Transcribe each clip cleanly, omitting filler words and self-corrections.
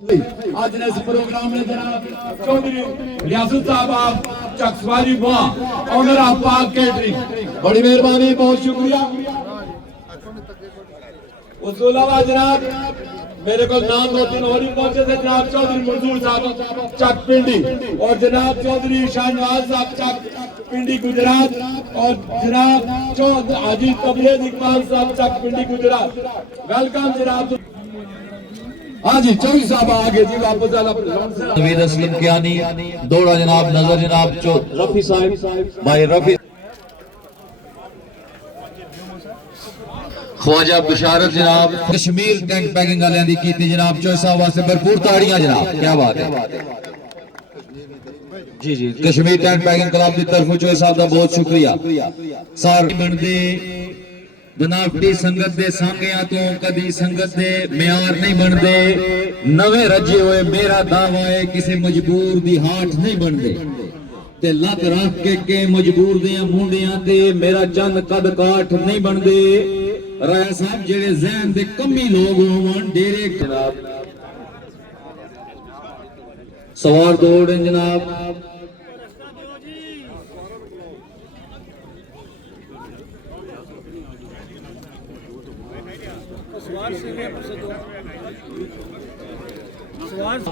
आज ने इस प्रोग्राम में जनाब चौधरी रियासत साहब आप चकसवारी बुआ ऑनर ऑफ पाक कैटरिंग, बड़ी मेहरबानी, बहुत शुक्रिया। उसके अलावा जनाब मेरे को नाम दो तीन और ही पहुंचे थे, जनाब चौधरी मंजूर साहब चक पिंडी और जनाब चौधरी शाहनवाज साहब चक पिंडी गुजरात और जनाब चौधरी हाजी तबरेज इकबाल साहब चक पिंडी गुजरात। वेलकम जनाब। हाँ जी चौधरी साहब आगे जी वापस नवीद असलम कियानी दौड़ा जनाब, नजर जनाब रफी साहब भाई रफी, ख्वाजा बिशारत जनाब, कश्मीर टेंट पैकिंग वाले दी कीती जनाब, चौधरी साहब वास्ते भरपूर ताड़ियां जनाब, क्या बात है जी जी। कश्मीर टेंट पैकिंग क्लब की तरफ चौधरी साहब का बहुत शुक्रिया। सार बनते बनावटी संगत दे सांगिया तो कदी संगत दे म्यार नहीं बनते, नवे रजे हुए मेरा दावा है किसी मजबूर दी हाट नहीं बनते, ते लत रख के मजबूर दियां मुंडियां ते मेरा चंद कद काठ नहीं बनते। राय साहब जेड़े जहन दे कमी लोग होवन डेरे जनाब सवार दौड़ जनाब,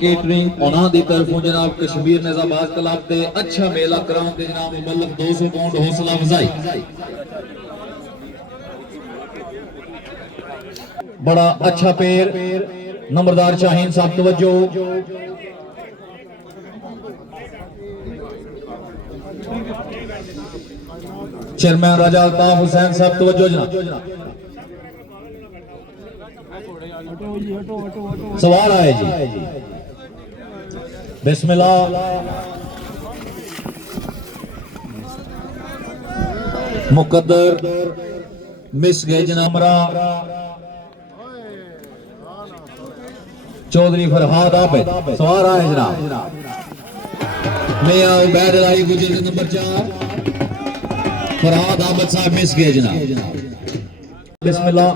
केटरिंग उन्हां दी तरफों जनाब कश्मीर निजाबाद क्लब ते अच्छा मेला कराउन ते जनाब मुबल्लग 200 पाउंड हौसला अफजाई, बड़ा अच्छा पेर नंबरदार शाहीन साहब तवज्जो, चेयरमैन राजा अल्ताफ हुसैन साहब तवज्जो जनाब। सवाल आए जी बिस्मिल्लाह, मुकद्दर मिस गए जनामरा चौधरी फरहाद आबिद, सवाल आए जनाब मियां उबैद अली गुजर नंबर 4 फरहाद आबिद साहब मिस गए जनाब। बिस्मिल्लाह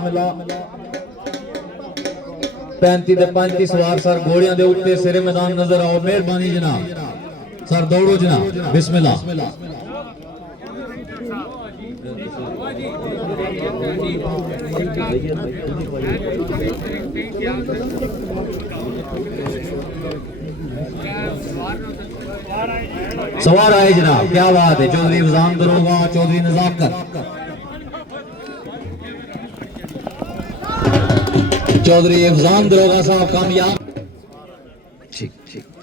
35 ते 35 सवार सर घोड़ियां दे उत्ते सिरे मैदान नजर आओ, मेहरबानी जनाब सर दौड़ो जनाब। बिस्मिल्लाह सवार आए जनाब, क्या बात है। चौधरी इफ्जाम दरोगा, चौधरी नजाकत, चौधरी इफ्जाम दरोगा साहब कामयाब,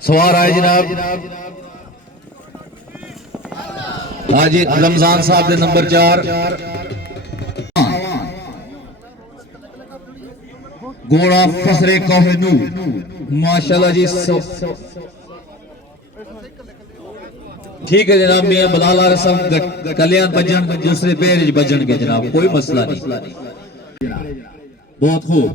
सवार आए जनाब हाजी रमजान साहब के नंबर 4 घोड़ा फसरे कोहनू माशाल्लाह जी, ठीक है जनाब। मियां बलाला रसम कल्याण बजन दूसरे पेज बजन के जनाब, कोई मसला नहीं, बहुत खूब,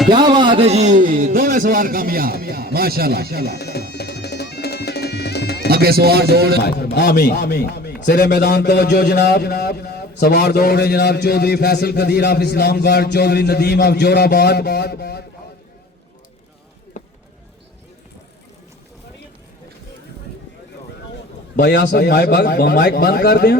क्या बात है जी, दोनों सवार कामयाब माशाल्लाह। आगे सवार दौड़ आमीन सिरे मैदान तवज्जो जनाब, सवार दौड़ जनाब चौधरी फैसल कदीर ऑफ इस्लामगढ़, चौधरी नदीम ऑफ जोराबाद, भाई माइक बंद कर दें।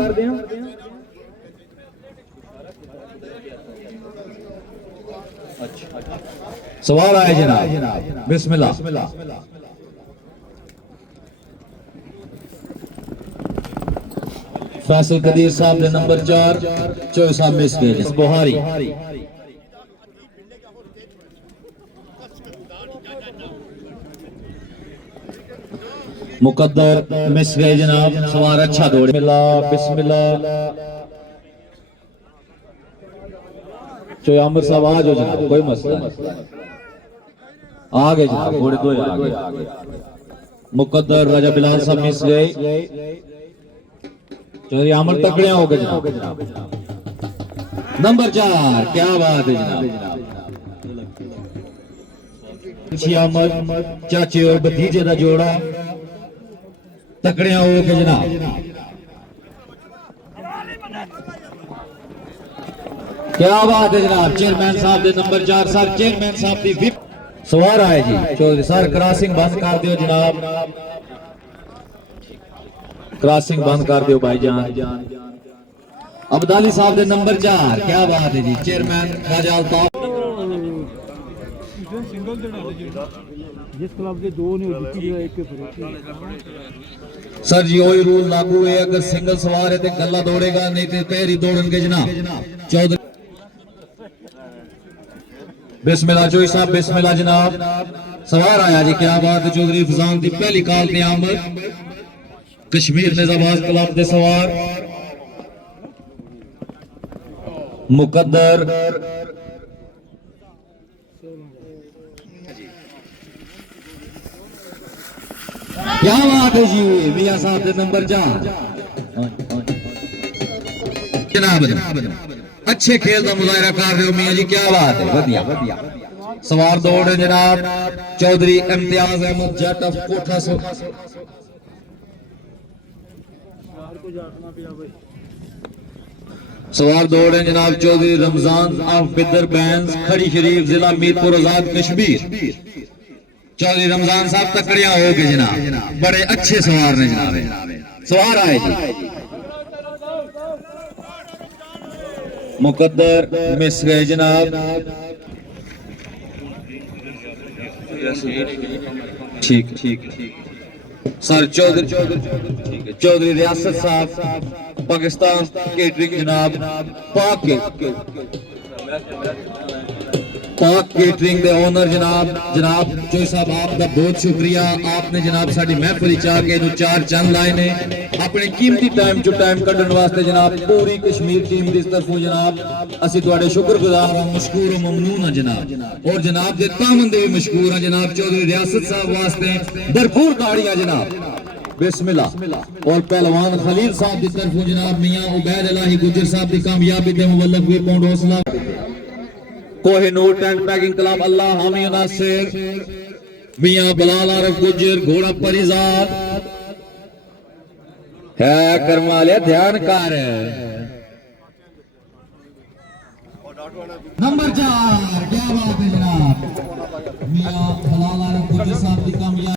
सवाल आए जनाब बिस्मिल्लाह, फैसल कदीर साहब ने नंबर 4 चौधरी साहब मिस गए, बुहारी मुकद्दर मिस गए जनाब, सवार अच्छा दौड़े। बिस्मिल्लाह आमिर साहब आज हो जनाब, कोई मसला नहीं, आ गए जनाब घोड़े दो आ गए। मुकद्दर राजा बिलाल साहब मिस गए, चौधरी आमिर तकड़िया हो गए जनाब, नंबर 4 क्या बात है जनाब। अहमद चाचे और भतीजे का जोड़ा तकड़िया हो के जनाब, क्या बात है जनाब, चेयरमैन साहब दे नंबर 4 सर चेयरमैन साहब दी विप सवार आए जी चौधरी सर क्रॉसिंग बंद कर दियो जनाब, क्रॉसिंग बंद कर दियो भाईजान। अब्दाली साहब दे नंबर 4 क्या बात है जी चेयरमैन राजा अल्ताफ जिस क्लब के दो ने एक के सर जी वही रूल लागू है, अगर सिंगल सवार है तो गला दौड़ेगा नहीं तो पैर ही दौड़ेंगे जनाब। चौधरी बिस्मिल्लाह चौधरी साहब बिस्मिल्लाह जनाब, सवार आया जी क्या बात है चौधरी फजान दी पहली काल ते आमद कश्मीर निजाबाज क्लब दे सवार मुकद्दर क्या बात है जी मियां साहब दे नंबर 4 जनाब अच्छे खेल का मुजाहरा कर रहे हो मियां जी, क्या बात है वधिया वधिया। सवार दौड़ है जनाब चौधरी इम्तियाज अहमद जट ऑफ कोठा से सवार दौड़ है जनाब चौधरी रमजान ऑफ बिदर बैंस खड़ी शरीफ जिला मीरपुर आजाद कश्मीर। चौधरी रमजान साहब तकड़िया हो गए जनाब, बड़े अच्छे सवार ने जनाब, सवार आए जी। मुकद्दर मिस गए जनाब, ठीक ठीक सर चौधरी चौधरी रियासत साहब पाकिस्तान केटरिंग जनाब, पाक केटरिंग दे ओनर जनाब चौधरी साहब आपका बहुत शुक्रिया, आपने जनाब साडी महफिल चाह के 4 चंद लाए ने अपने कीमती टाइम चो टाइम कढण वास्ते जनाब पूरी कश्मीर टीम दी तरफों जनाब असी तुहाडे शुक्रगुजार हां, मशकूर और ममनून हां जनाब, और जनाब दे तामन दे भी मशकूर हां जनाब। चौधरी रियासत साहब वास्ते भरपूर ताड़ियां जनाब बिस्मिल्लाह। और पहलवान खलील साहब की तरफों जनाब मियां उबैद इलाही गुजर साहब की कामयाबी ते मुबल्लग हुए पौंड हौसला कोहिनूर टैंक पैकिंग क्लब अल्लाह हामी नासिर मियां बलाल आरफ गुजर घोड़ा परिजाद है करमालिया ध्यान कर नंबर 4 क्या बात है जनाब मियां बलाल आरफ गुजर साहब की कामयाबी।